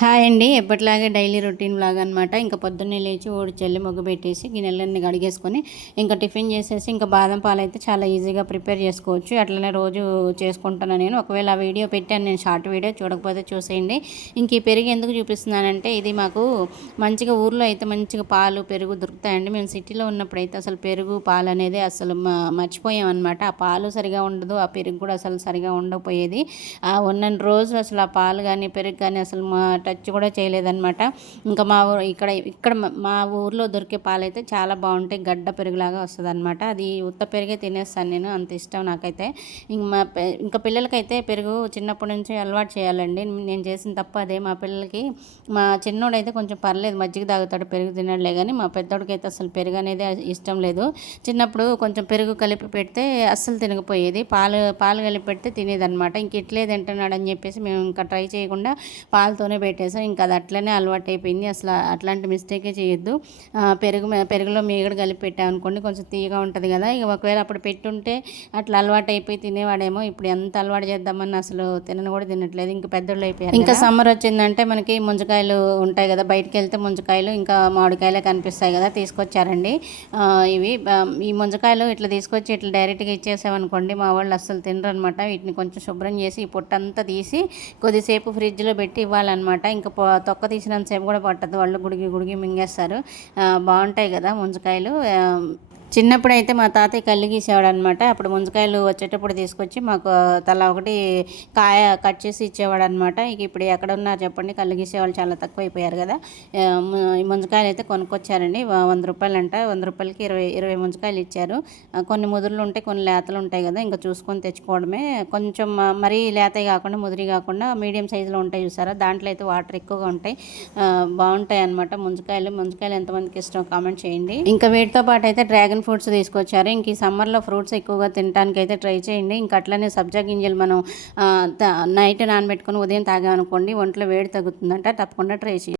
Hi అండి. ఎప్పటిలాగే daily routine లాగా అనమాట. ఇంక పొద్దున్నే లేచి ఊడ్చెల్లి ముగ్గు పెట్టేసి గిన్నెలన్నీ కడిగేసుకొని ఇంకా టిఫిన్ చేసేసి ఇంకా బాదం పాలైతే చాలా ఈజీగా ప్రిపేర్ చేసుకోవచ్చు. అట్లనే రోజు చేసుకుంటాను నేను. ఒకవేళ ఆ వీడియో పెట్టాను నేను, షార్ట్ వీడియో, చూడకపోతే చూసేయండి. ఇంక ఈ పెరుగు ఎందుకు చూపిస్తున్నానంటే, ఇది మాకు మంచిగా ఊర్లో అయితే మంచిగా పాలు పెరుగు దొరుకుతాయండి. మేము సిటీలో ఉన్నప్పుడైతే అసలు పెరుగు పాలు అనేది అసలు మర్చిపోయామన్నమాట. ఆ పాలు సరిగా ఉండదు, ఆ పెరుగు కూడా అసలు సరిగా ఉండకపోయేది. ఉన్నన్ని రోజులు అసలు ఆ పాలు కానీ పెరుగు కానీ అసలు టచ్ కూడా చేయలేదన్నమాట. ఇంకా మా ఊరు ఇక్కడ మా ఊర్లో దొరికే పాలైతే చాలా బాగుంటాయి. గడ్డ పెరుగులాగా వస్తుంది అనమాట. అది ఉత్త పెరిగే తినేస్తాను నేను, అంత ఇష్టం నాకైతే. ఇంకా పిల్లలకైతే పెరుగు చిన్నప్పటి నుంచి అలవాటు చేయాలండి. నేను చేసిన తప్పు అదే. మా పిల్లలకి, మా చిన్నోడైతే కొంచెం పర్లేదు, మజ్జిగ తాగుతాడు, పెరుగు తినట్లే, కానీ మా పెద్దోడికి అయితే అసలు పెరుగు అనేది ఇష్టం లేదు. చిన్నప్పుడు కొంచెం పెరుగు కలిపి పెడితే అస్సలు తినకపోయేది, పాలు పాలు కలిపి పెడితే తినేదనమాట. ఇంక ఇట్లే తింటున్నాడు అని చెప్పేసి మేము ఇంకా ట్రై చేయకుండా పాలతోనే పెట్టేసాం. ఇంకా అది అట్లనే అలవాటు అయిపోయింది. అసలు అట్లాంటి మిస్టేకే చేయొద్దు. పెరుగులో మీగడ కలిపి పెట్టామనుకోండి, కొంచెం తీయగా ఉంటుంది కదా. ఇక ఒకవేళ అప్పుడు పెట్టుంటే అట్లా అలవాటు అయిపోయి తినేవాడేమో. ఇప్పుడు ఎంత అలవాటు చేద్దామని అసలు తినను కూడా తినట్లేదు. ఇంకా పెద్దోళ్ళు అయిపోయారు. ఇంకా సమ్మర్ వచ్చిందంటే మనకి ముంజకాయలు ఉంటాయి కదా, బయటకు వెళ్తే ముంజకాయలు ఇంకా మామిడికాయలే కనిపిస్తాయి కదా, తీసుకొచ్చారండి. ఇవి ఈ ముంజకాయలు ఇట్లా తీసుకొచ్చి ఇట్లా డైరెక్ట్గా ఇచ్చేసామనుకోండి, మా వాళ్ళు అస్సలు తినరు అనమాట. వీటిని కొంచెం శుభ్రం చేసి ఈ పొట్టంతా తీసి కొద్దిసేపు ఫ్రిడ్జ్లో పెట్టి ఇవ్వాలన్నమాట. ఇంకా తొక్క తీసినంతసేపు కూడా పట్టదు, వాళ్ళు గుడిగి గుడిగి మింగేస్తారు. బాగుంటాయి కదా ముంజకాయలు. చిన్నప్పుడైతే మా తాతయ్య కళ్ళు గీసేవాడు అనమాట. అప్పుడు ముంజకాయలు వచ్చేటప్పుడు తీసుకొచ్చి మాకు తలా ఒకటి కాయ కట్ చేసి ఇచ్చేవాడు అనమాట. ఇక ఇప్పుడు ఎక్కడ ఉన్నారు చెప్పండి, కళ్ళు గీసేవాళ్ళు చాలా తక్కువ అయిపోయారు కదా. ఈ ముంజకాయలు అయితే కొనుక్కొచ్చారండి. 100 రూపాయలు అంట. 100 రూపాయలకి 20 ముంజకాయలు ఇచ్చారు. కొన్ని ముదురులు ఉంటాయి, కొన్ని లేతలు ఉంటాయి కదా, ఇంకా చూసుకొని తెచ్చుకోవడమే. కొంచెం మరీ లేతవి కాకుండా ముదిరి కాకుండా మీడియం సైజులో ఉంటాయి చూసారా, దాంట్లో అయితే వాటర్ ఎక్కువగా ఉంటాయి. బాగుంటాయి అనమాట ముంజకాయలు. ముంజకాయలు ఎంతమందికి ఇష్టం కామెంట్ చేయండి. ఇంకా వీటితో పాటు అయితే డ్రాగన్ ఫ్రూట్స్ తీసుకొచ్చారు. ఇంక ఈ సమ్మర్లో ఫ్రూట్స్ ఎక్కువగా తినడానికి అయితే ట్రై చేయండి. ఇంకా అట్లనే సబ్జా గింజలు మనం నైట్ నానబెట్టుకొని ఉదయం తాగామనుకోండి, ఒంట్లో వేడి తగ్గుతుందంట. తప్పకుండా ట్రై చేయండి.